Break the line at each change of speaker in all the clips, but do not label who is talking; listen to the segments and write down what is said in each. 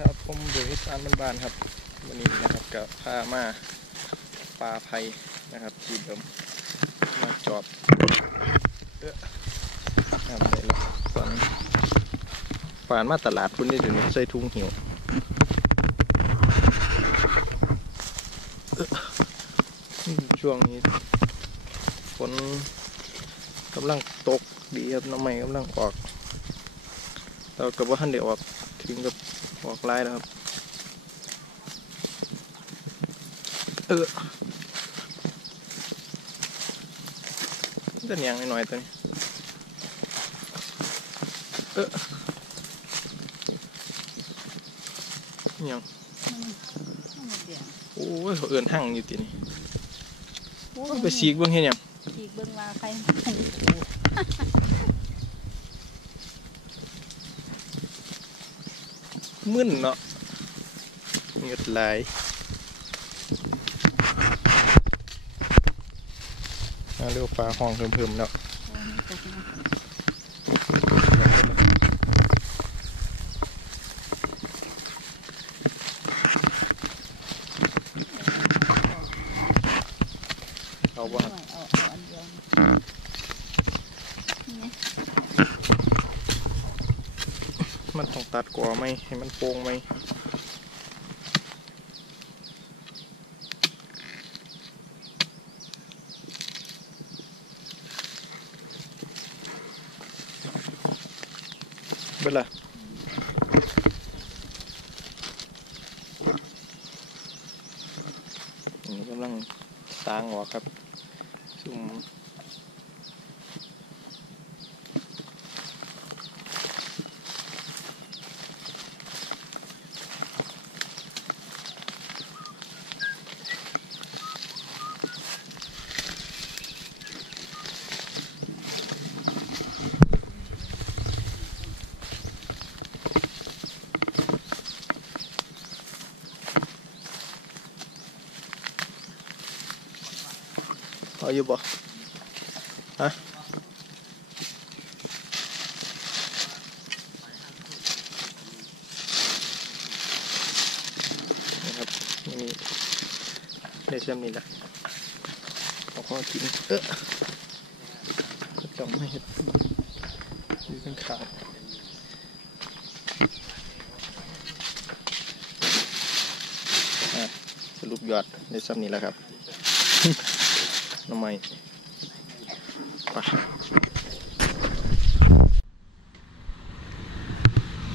ครับผมเดืออีสานบ้านๆครับ วันนี้นะครับกับพามาปลาไผ่นะครับที่เดิมมาจอบเออทำได้แล้วฝันฝานมาตลาดพุ่นนี่เดี๋ยวนี้ใส่ถุงหิวช่วงนี้ฝนกำลังตกดีครับน้ำใหม่กำลังออกเรากับว่าท่านเดี๋ยวออกถึงกับ ออกลายแล้วครับ เออจะเนียงหน่อยๆตัวนี้ เออเนียงโอ้ยเขาเอื่นหั่งอยู่ตินี่โอ้ยไปสีกเบิ่งเห็นยัง
สีกเบิ่งว่าใค
มึนเนาะเงือดไหลายมาเร็วฟ้าห้องเพิ่มๆแล้วเอาบ่ครับ
เอาเอาอันเดียวนี่
มันต้องตัดกว่าไหมให้มันโป่งไหมเบิดละกำลังตางออกครับซุ่ม เอาอยู่บ่ฮะนะครับนี่ได้เชื่อมนี่แหละเอาข้อกินเออจ้องไม่เห็นอยู่ข้างขางอะสรุปยอดได้ซ้ำนี้แล้วครับ น้ำไม้ไป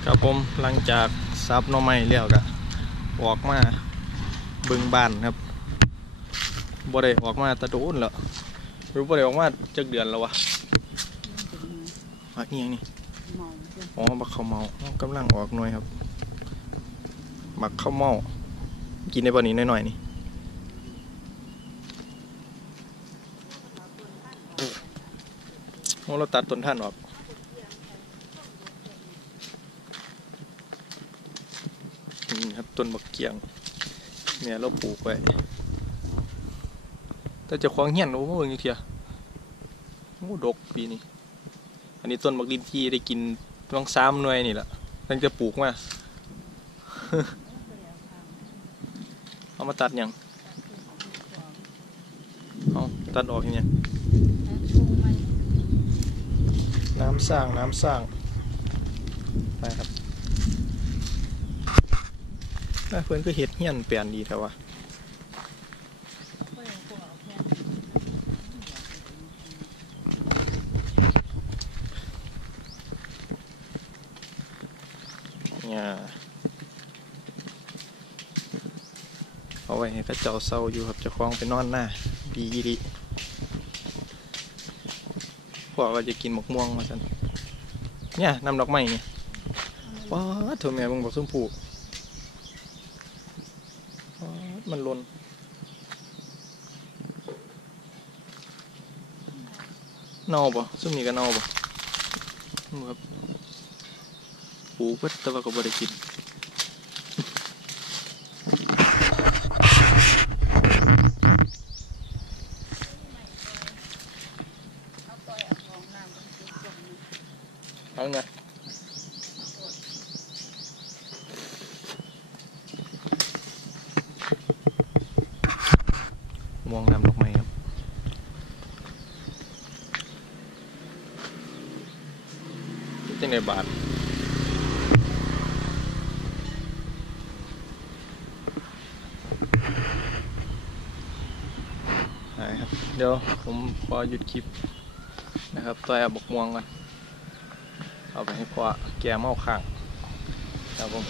ครับผมหลังจากซับน้ำไม้เลี้ยวกะออกมาเบิ่งบ้านครับบ่ได้ออกมาตะโดนแล้วรือบ่ได้ออกมาจักเดือนแล้ววะอันนี้ยังนี่
อ๋
อบักข้าวเมากำลังออกหน่วยครับบักข้าวเมากินได้ป่ะนี้หน่อยๆนี่ โอ้เราตัดต้นท่านออกนี่ครับต้นบักเกียงเนี่ยเราปลูกไว้แต่จะคว้าของเหี้ยนโอ้โหเบิ่งอีกเทียโอ้ดกปีนี้อันนี้ต้นบักลินที่ได้กินต้องซ้ำหน่วยนี่แหละตั้งจะปลูกมาเอามาตัดยังเอาตัดออกยังไง น้ำสร้างน้ำสร้างไปครับเอ้ยเพื่อนก็เห็ดเฮี้ยนเปลี่ยนดีแต่ว่าเนี่ยเอาไว้ให้พระเจ้าเศร้าอยู่ครับจะคล้องไปนอนหน้าดีอีดี พวกเราจะกินหมกม่วงมาสันเนี่ยนำดอกไม้นี่ว้าเถอแม่มึงบอกส้มผูป๊าดมันลนเน่าปะส้มนี่ก็เน่าปะครับปลูกเพิ่นแต่ว่าก็บ่ได้กิน mọi người Món làm độc mày không? Cái này bạc เดี๋ยวผมพอหยุดคลิปนะครับต่อยบกม่วงก่อน เอาไปให้พ่อแกเมาข้างครับผม